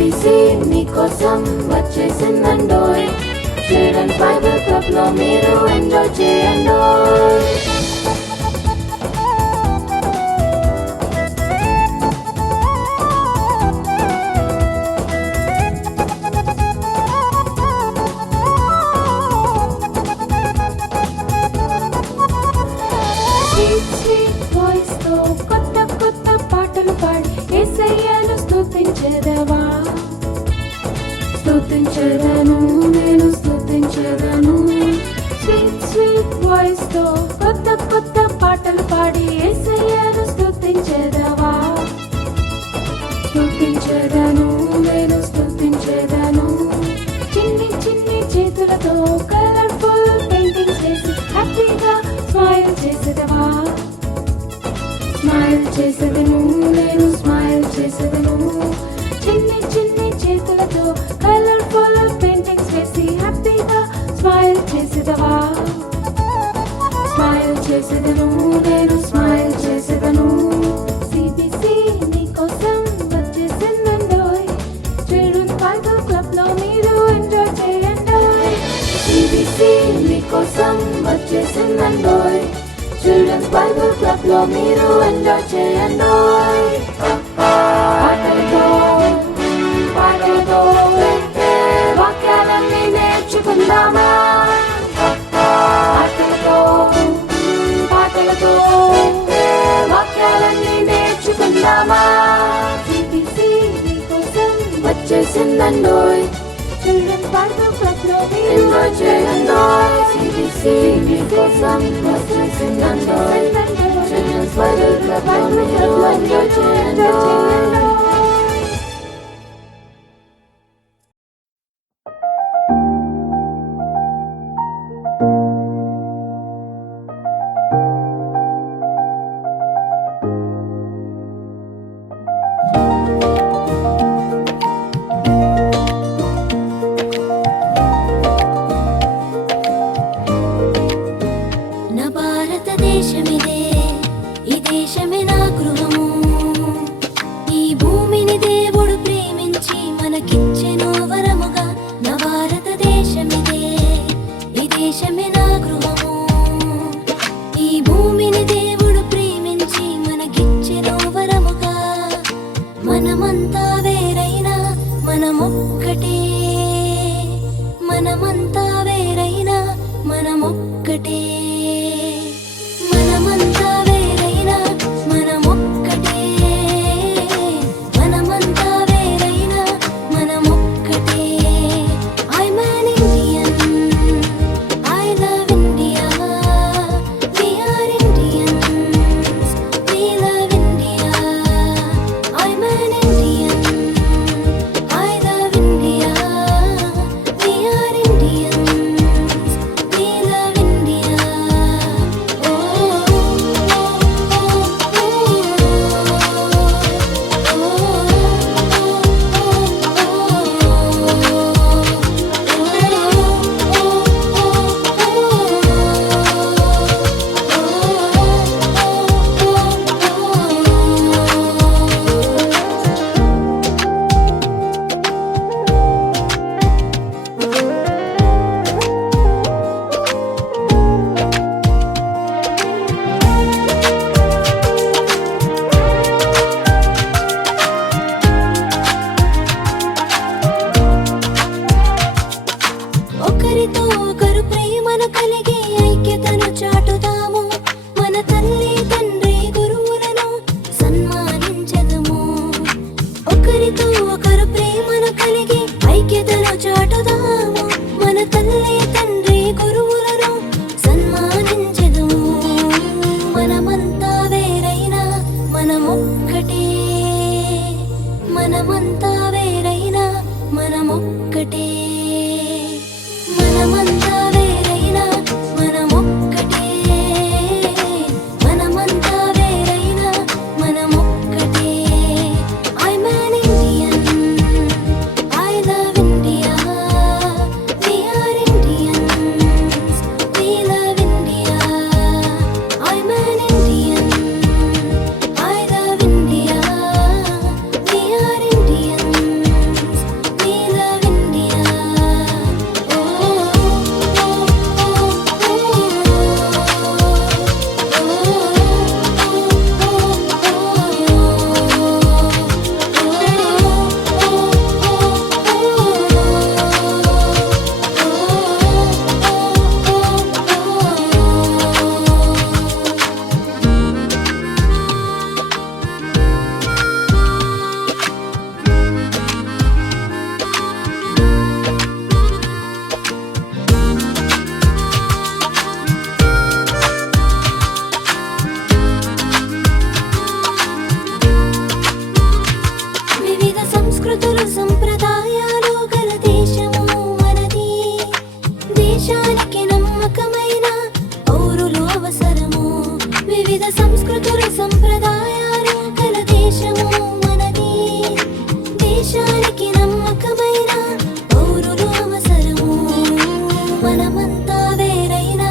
CBC మీకోసం వచ్చేసిందండోయ్. Children's Bible club లో మీరు ఎంజాయ్ చేయండోయ్. స్వీట్ వాయిస్ తో కొత్త కొత్త పాటలు పాడి యేసయ్యను స్తుతించెదవా. స్తుతించెదను, నేను స్తుతించెదను. స్వీట్ వాయిస్ తో కొత్త కొత్త పాటలు పాడి యేసయ్యను స్తుతించెదవా. స్తుతించెదను, నేను స్తుతించెదను. చిన్ని చిన్ని చేతులతో కలర్ఫుల్ పెయింటింగ్స్ వేసి హ్యాపీగా స్మైల్ చేసేదవా. స్మైల్ చేసేదను, నేను స్మైల్ చేసేదను. చిన్ని చిన్ని చేతులతో కలర్ఫుల్ పెయింటింగ్స్ వేసి హ్యాపీగా స్మైల్ చేసేదవా. స్మైల్ చేసేదను, నేను స్మైల్ చేసేదను. సిబిసి నీకోసం వచ్చేసిందండోయ్. చిల్డ్రన్స్ బైబిల్ క్లబ్ లో మీరు ఎంజాయ్ చేయండోయ్. సిబిసి మీకోసం వచ్చేసిందండోయ్. చిల్డ్రన్స్ బైబిల్ క్లబ్ లో మీరు ఎంజాయ్ చేయండోయ్. పాటలతో పాటలతో వాక్యాలన్నీ నేర్చుకుందామా. పాటలతో పాటలతో వాక్యాలన్నీ నేర్చుకుందామా. సిబిసి మీకోసం వచ్చేసిందండోయ్. చిల్డ్రన్స్ బైబిల్ క్లబ్ లో మీరు ఎంజాయ్ చేయండోయ్. సిబిసి మీకోసం వచ్చేసిందండోయ్. చిల్డ్రన్స్ బైబిల్ క్లబ్ లో మీరు ఎంజాయ్ చేయండోయ్. నా భారతదేశమిదే, ఈ దేశమే నా గృహము. ఈ భూమిని దేవుడు ప్రేమించి మనకిచ్చెను వరముగా. నా భారతదేశమిదే, ఈ దేశమే నా గృహము. ఈ భూమిని దేవుడు ప్రేమించి మనకిచ్చెను వరముగా. మనమంతా వేరైనా మనమొక్కటే. మనమంతా వేరైనా మనమొక్కటే. మనమంతా వేరైనా మనమొక్కటే. మనమంతా వేరైనా మనమొక్కటే. I'm an Indian, I love India. We are Indians, we love India. I'm an Indian, I love India. We are Indians, we love India. Oh, oh, ఒకరితో ఒకరు ప్రేమను కలిగి ఐక్యతను చాటుదాము. మన తల్లి తండ్రి గురువులను సన్మానించదము. ఒకరితో ఒకరు ప్రేమను కలిగి ఐక్యతను చాటుదాము. మన తల్లి తండ్రి గురువులను సన్మానించదము. మనమంతా వేరైనా మనమొక్కటే. మనమంతా వేరైనా మనమొక్కటే. మనమంతా వేరైనా మనమొక్కటే. మనమంతా వేరైనా మనమొక్కటే. I'm an Indian, I love India. We are Indians, we love India. I'm an Indian, I love India. We are Indians, సంస్కృతులు సంప్రదాయాలు గల దేశము మనది. దేశానికి నమ్మకమైన పౌరులు అవసరము. వివిధ సంస్కృతులు సంప్రదాయాలు గల దేశము మనది. దేశానికి నమ్మకమైన పౌరులు అవసరము. మనమంతా వేరైనా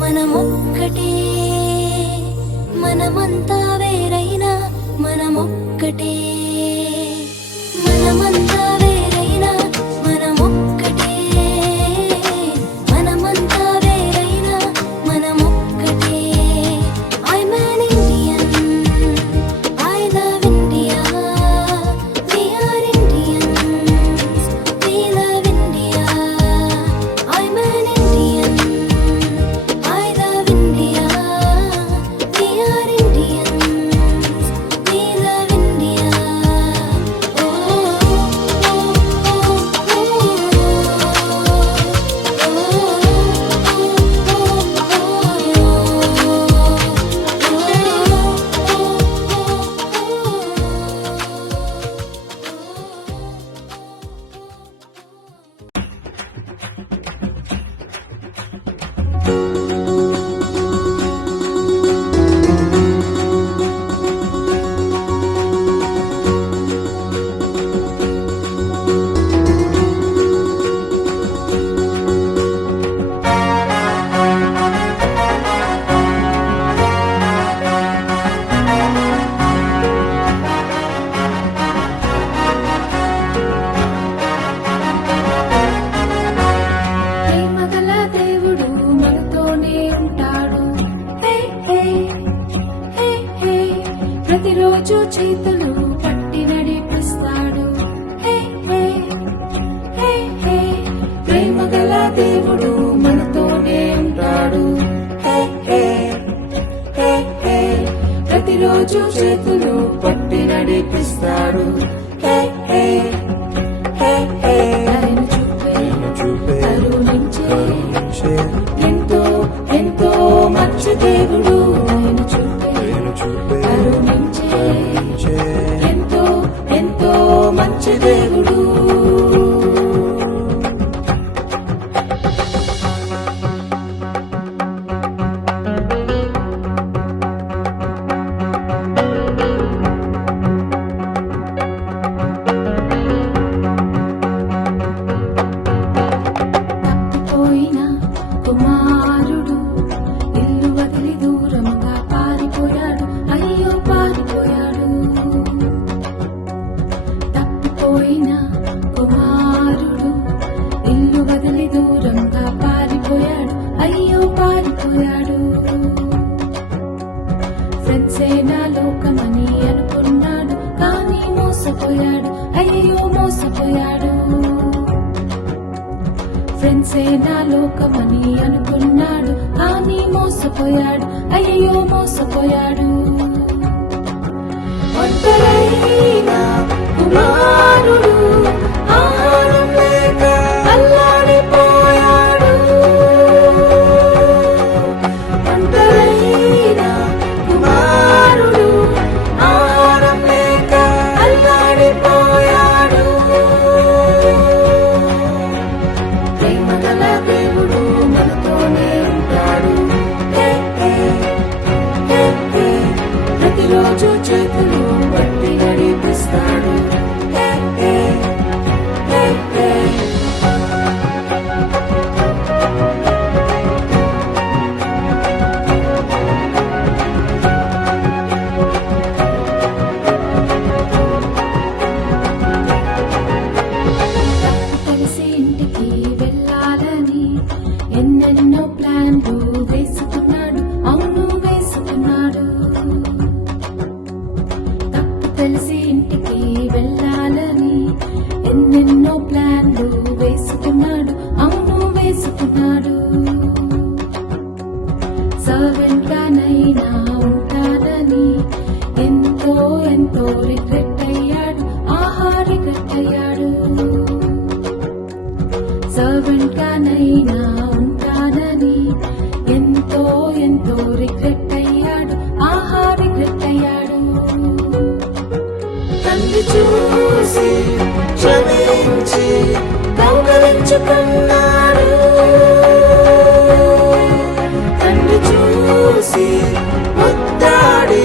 మనమొక్కటే. మనమంతా వేరైనా మనమొక్కటే. మనమంతా వేరైనా మనమొక్కటే. మనమంతా వేరైనా మనమొక్కటే. I'm an Indian. I love India. We are Indians. We love India. I'm an Indian. I love India. We are Indians. We love India. Oh, oh, ప్రేమగల దేవుడు మనతోనే ఉంటాడు. హే హే హే హే. ప్రతిరోజు చేతులు పట్టి నడిపిస్తాడు. హే హే హే హే. ప్రేమగల దేవుడు మనతోనే ఉంటాడు. హే హే హే హే. ప్రతిరోజు చేతులు పట్టి నడిపిస్తాడు. హే హే హే హే. ఆయన చూపే కరుణించే ఎంతో ఎంతో మంచి దేవుడు. ఆయన చూపే కరుణించే ఎంతో ఎంతో మంచి దేవుడు. తప్పిపోయిన కుమారుడు ఇల్లు వదిలి దూరంగా పారిపోయాడు. అయ్యో పారిపోయాడు. తప్పిపోయిన కుమారుడు ఇల్లు వదిలి దూరంగా పారిపోయాడు. అయ్యో పారిపోయాడు. ఫ్రెండ్సే నా లోకమని అనుకున్నాడు, కానీ మోసపోయాడు. అయ్యో మోసపోయాడు. ఫ్రెండ్సే నా లోకమని అనుకున్నాడు, కానీ మోసపోయాడు. అయ్యో మోసపోయాడు. ఒంటరైన కుమారుడు ఆహారం లేక అల్లాడిపోయాడు. ఒంటరైన కుమారుడు ఆహారం లేక అల్లాడిపోయాడు. ప్రేమగల దేవుడు మనతోనే ఉంటాడు. హే హే హే హే. ప్రతిరోజు చేతులు పట్టి నడిపిస్తాడు. హే హే హే హే. కలిసి ఇంటికి వెళ్ళాలని ఎన్నెన్నో ప్లాన్లు వేసుకున్నాడు. అవును వేసుకున్నాడు. తప్పు తెలిసి ఇంటికి వెళ్ళాలని ఎన్నెన్నో ప్లాన్లు వేసుకున్నాడు. అవును వేసుకున్నాడు. సర్వెంట్ గానైనా ఉంటానని ఎంతో ఎంతో రిగ్రెట్ అయ్యాడు. ఆహా రిగ్రెట్ అయ్యాడు. సర్వెంట్ గానైనా ఉంటానని ఎంతో ఎంతో రిగ్రెట్ అయ్యాడు. ఆహా రిగ్రెట్ అయ్యాడు. తండ్రి చూసి క్షమించి కౌగలించుకున్నాడు. తండ్రి చూసి ముద్దాడి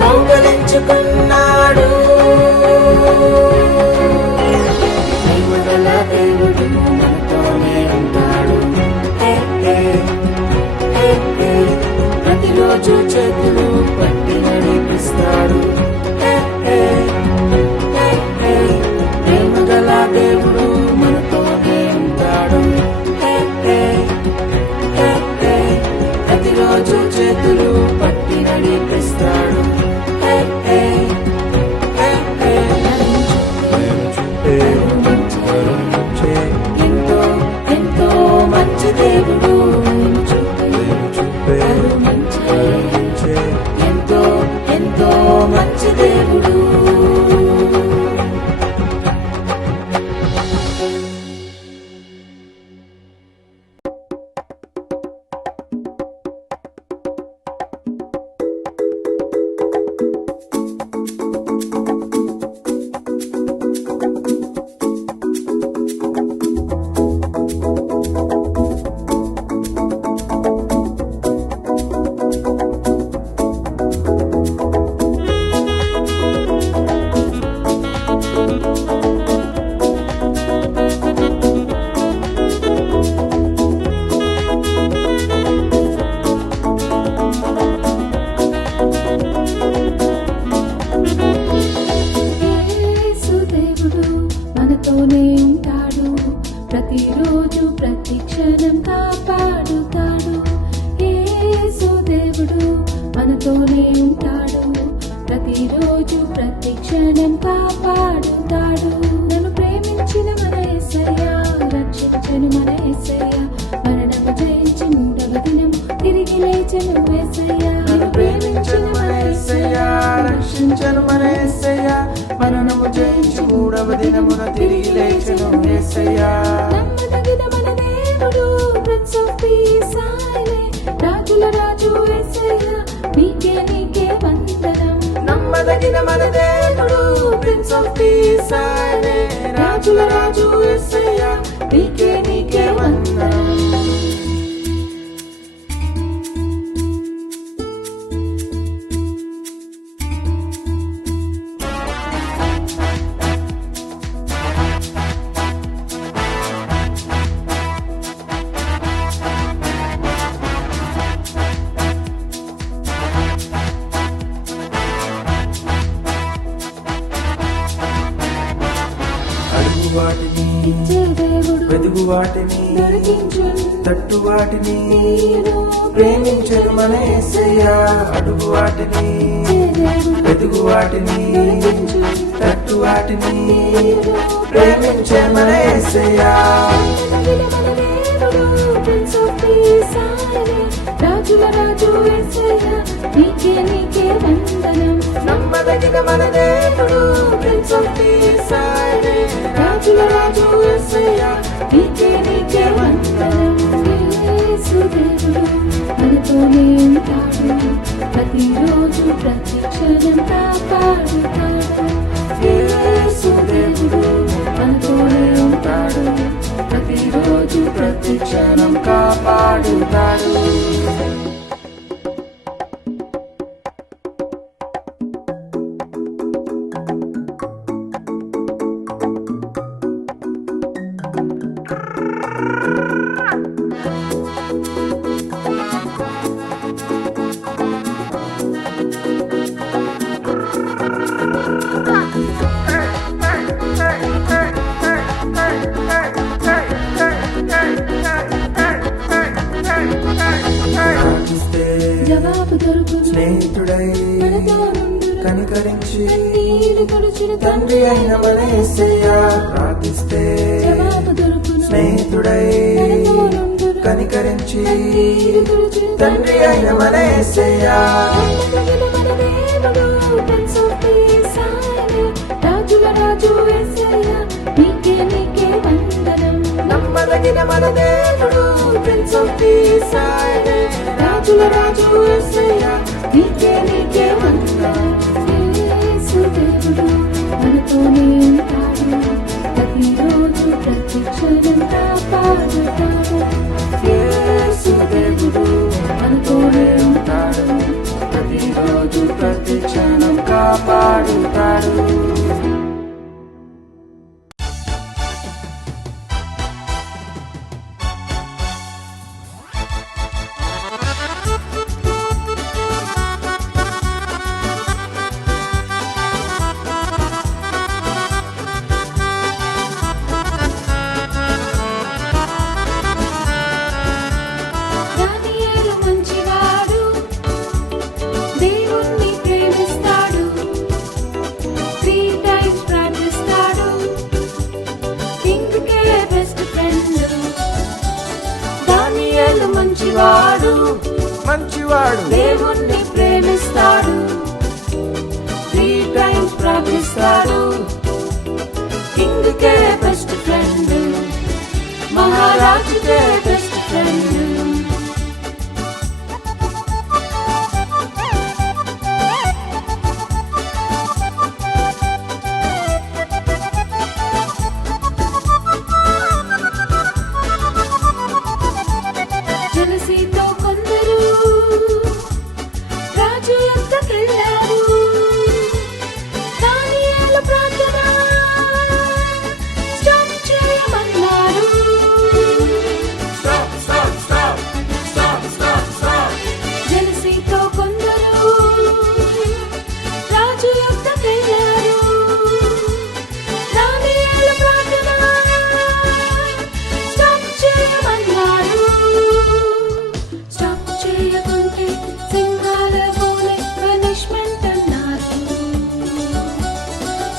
కౌగలించుకున్నాడు. ప్రేమగల దేవుడు మనతోనే ఉంటాడు. ప్రతిరోజు చేతులు పట్టి నడిపిస్తాడు. ప్రేమగల దేవుడు మనతోనే ఉంటాడు. ప్రతిరోజు చేతులు పట్టి నడిపిస్తాడు. ఎంతో ఎంతో మంచి దేవుడు. ఎంతో ఎంతో మంచి దేవుడు. మనతోనే ఉంటాడు. ప్రతిరోజు ప్రతి క్షణం కాపాడుతాడు. యేసు దేవుడు మనతోనే ఉంటాడు. ప్రతిరోజు ప్రతి క్షణం కాపాడుతాడు. నన్ను ప్రేమించిన మన యేసయ్య, రక్షించను మన యేసయ్య. మరణము జయించి మూడవ దినం తిరిగి లేచెను యేసయ్య. నన్ను ప్రేమించిన మన యేసయ్య, రక్షించను మన యేసయ్య. మరణము జయించి మూడవ దినమున తిరిగి లేచెను యేసయ్య. నమ్మదగిన మన దేవుడు, ప్రిన్స్ ఆఫ్ పీస్ ఆయనే. రాజుల రాజు యేసయ్య, నీకే నీకే వందనం. నమ్మదగిన మన దేవుడు, ప్రిన్స్ ఆఫ్ పీస్ ఆయనే. రాజుల రాజు యేసయ్య, నీకే నీకే వందనం. అడుగు వాటిని ఇచ్చే దేవుడు, వెదుగు వాటిని దొరికించును తట్టు వాటిని నీరు. ప్రేమించను మన యేసయ్య. అడుగు వాటిని ఇచ్చే దేవుడు, వెదుగు వాటిని దొరికించును తట్టు వాటిని నీరు. ప్రేమించే మన యేసయ్య. నమ్మదగిన మన దేవుడు, ప్రిన్స్ ఆఫ్ పీస్ ఆయనే. రాజుల రాజు యేసయ్య, నీకే నీకే వందనం. నమ్మదగిన మన దేవుడు, ప్రిన్స్ ఆఫ్ పీస్ ఆయనే. రాజుల రాజు యేసయ్య, నీకే నీకే వందనం. యేసు దేవుడు మనతోనే ఉంటాడు. ప్రతిరోజు ప్రతి క్షణం కాపాడుతాడు. యేసు దేవుడు మనతోనే ఉంటాడు. ప్రతిరోజు ప్రతి క్షణం కాపాడుతాడు. ప్రార్థిస్తే జవాబు దొరుకును స్నేహితుడై మనతో నుండును. కనికరించి కన్నీరు తుడుచును తండ్రి అయిన మన యేసయ్య. ప్రార్థిస్తే జవాబు దొరుకును స్నేహితుడై మనతో నుండును. కనికరించి కన్నీరు తుడుచును తండ్రి అయిన మన యేసయ్య. నమ్మదగిన మన దేవుడు, ప్రిన్స్ ఆఫ్ పీస్ ఆయనే. రాజుల రాజు యేసయ్య, నీకే నీకే వందనం. నమ్మదగిన మన దేవుడు, ప్రిన్స్ ఆఫ్ పీస్ ఆయనే. రాజుల రాజు యేసయ్య, నీకే నీకే వందనం. యేసు దేవుడు మనతోనే ఉంటాడు. మంచివాడు మంచివాడు దేవుణ్ణి ప్రేమిస్తాడు 3 times ప్రార్థిస్తాడు కింగ్కే బెస్ట్ ఫ్రెండ్ మహారాజుకే బెస్ట్ ఫ్రెండ్ జలసీతో కొందరు రాజు యొద్దకెళ్ళారు. దానియేలు ప్రార్థన స్టాప్ చేయమన్నారు. జలసీతో కొందరు రాజు యొద్దకెళ్ళారు. దానియేలు ప్రార్థన స్టాప్ చేయమన్నారు. స్టాప్ చేయకుంటే సింహాల బోలే పనిష్మెంట్ అన్నారు.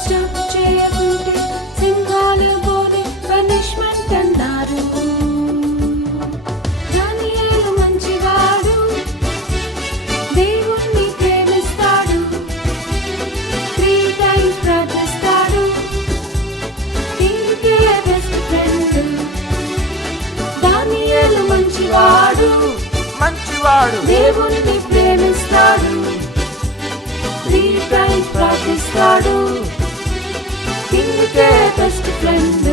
స్టాప్ చేయకుంటే సింహాల బోలే పనిష్మెంట్ అన్నారు. దానియేలు మంచివాడు దేవుణ్ణి ప్రేమిస్తాడు 3 times ప్రార్థిస్తాడు కింగ్కే బెస్ట్ ఫ్రెండ్. దానియేలు మంచివాడు మంచివాడు దేవుణ్ణి ప్రేమిస్తాడు 3 times ప్రార్థిస్తాడు కింగ్కే బెస్ట్ ఫ్రెండ్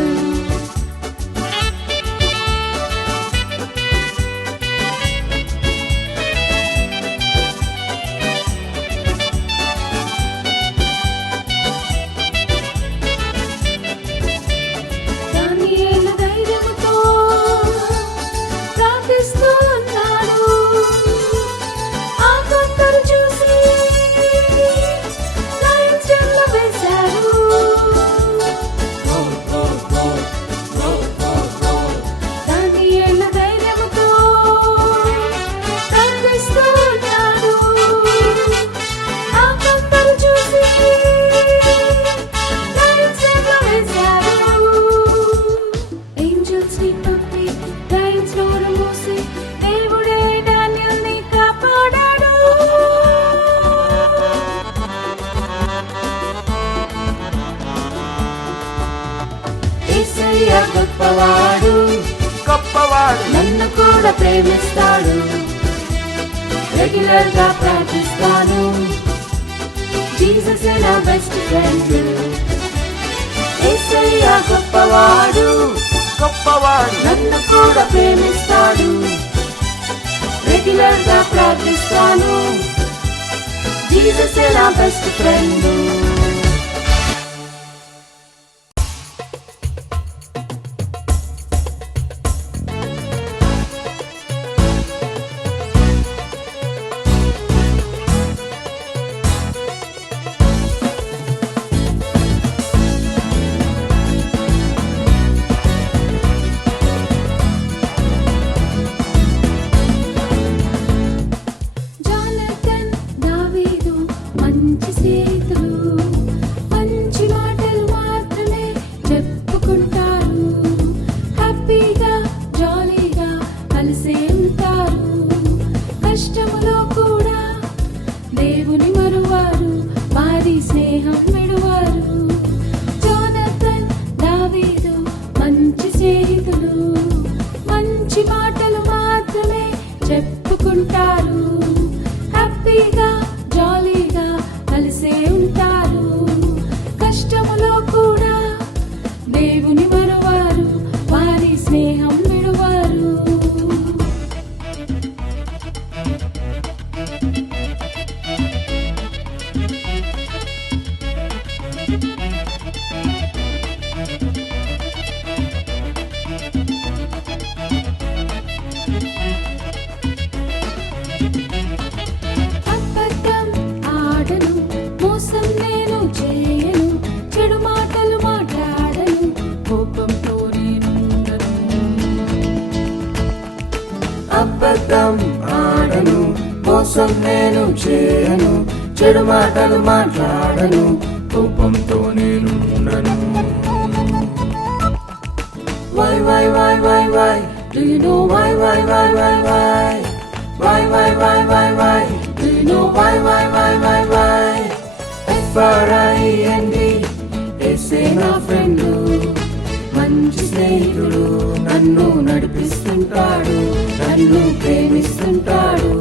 దానియేలు ధైర్యముతో ప్రార్థిస్తూ ఉన్నాడు. ఆ కొందరు చూసి లయన్స్ డెన్లో వేశారు. దానియేలు ధైర్యముతో ప్రార్థిస్తూ ఉన్నాడు. ఆ కొందరు చూసి లయన్స్ డెన్లో వేశారు. ఏంజెల్స్ ని తప్పి లయన్స్ నోరు మూసి దేవుడే డానియేల్ని కాపాడాడు. యేసయ్య గొప్పవాడు గొప్పవాడు నన్ను కూడా ప్రేమిస్తాడు రెగ్యులర్ గా ప్రార్థిస్తాను జీసస్ నా బెస్ట్ ఫ్రెండ్ యేసయ్య గొప్పవాడు గొప్పవాడు నన్ను కూడా ప్రేమిస్తాడు రెగ్యులర్ గా ప్రార్థిస్తాను జీసస్ నా బెస్ట్ ఫ్రెండ్ జానతన్ దావీదు మంచి స్నేహితులు. మంచి మాటలు మాత్రమే చెప్పుకుంటారు. హ్యాపీగా జాలీగా కలిసే ఉంటారు. కష్టములో కూడా దేవుని మరువారు. వారి స్నేహం విడువారు. జానతన్ దావీదు మంచి స్నేహితులు. మంచి మాటలు మాత్రమే చెప్పుకుంటారు. హ్యాపీగా జాలీగా కలిసే ఉంటారు. కష్టములో కూడా దేవుని మరువారు. వారి స్నేహం విడువారు. అబద్ధం ఆడను, మోసం నేను చేయను. చెడు మాటలు మాట్లాడను, కోపంతో నేను ఉండను. అబద్ధం ఆడను మోసం నేను చేయను చెడు మాటలు మాట్లాడను కోపంతో నేను ఉండను why why why why why Do you know why? Why? Do you know why? FRIEND యేసే నా ఫ్రెండు, మంచి స్నేహితుడు, నన్ను నడిపిస్తుంటాడు, నన్ను ప్రేమిస్తుంటాడు.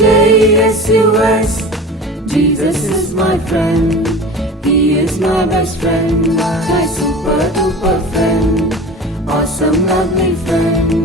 JESUS, Jesus is my friend, He is my best friend, my super duper friend, awesome lovely friend.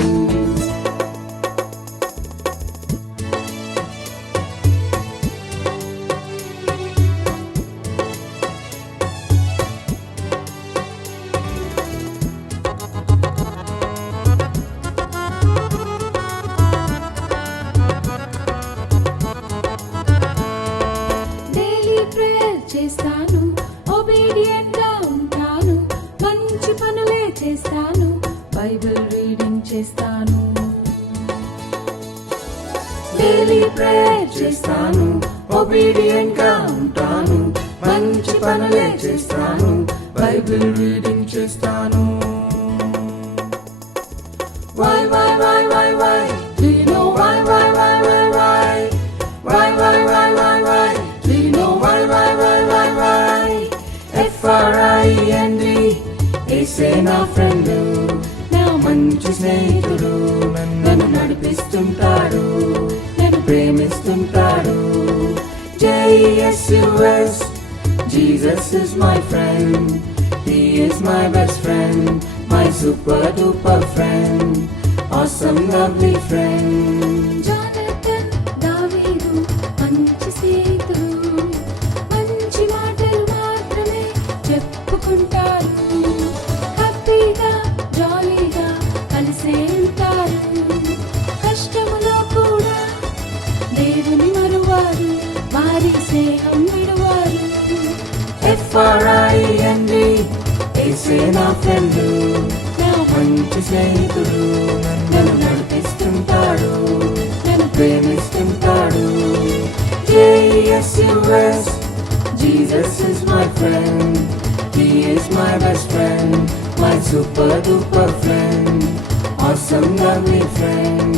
Daily prayer చేస్తాను, obedient గా ఉంటాను, మంచి పనులే చేస్తాను, బైబిల్ రీడింగ్ చేస్తాను. డైలీ ప్రేయర్ చేస్తాను, ఒబీడియంట్ గా ఉంటాను, మంచి పనులే చేస్తాను, బైబిల్ రీడింగ్ చేస్తాను. Why? Do you know why? Why? Do you know why? FRIEND యేసే నా ఫ్రెండు, నా మంచి స్నేహితుడు, నన్ను నడిపిస్తుంటాడు, నన్ను ప్రేమిస్తుంటాడు. JESUS, Jesus is my friend, He is my best friend, my super duper friend, awesome lovely friend. Jonathan, దావీదు మంచి స్నేహితులు, మంచి మాటలు మాత్రమే చెప్పుకుంటారు, హ్యాపీగా జాలీగా కలిసే ఉంటారు, కష్టములో కూడా దేవుని మరువారు, వారి స్నేహం విడువారు. FRIEND యేసే నా ఫ్రెండు, నా మంచి స్నేహితుడు, నన్ను నడిపిస్తుంటాడు, నన్ను ప్రేమిస్తుంటాడు. JESUS, Jesus is my friend, He is my best friend, my super duper friend, awesome lovely friend.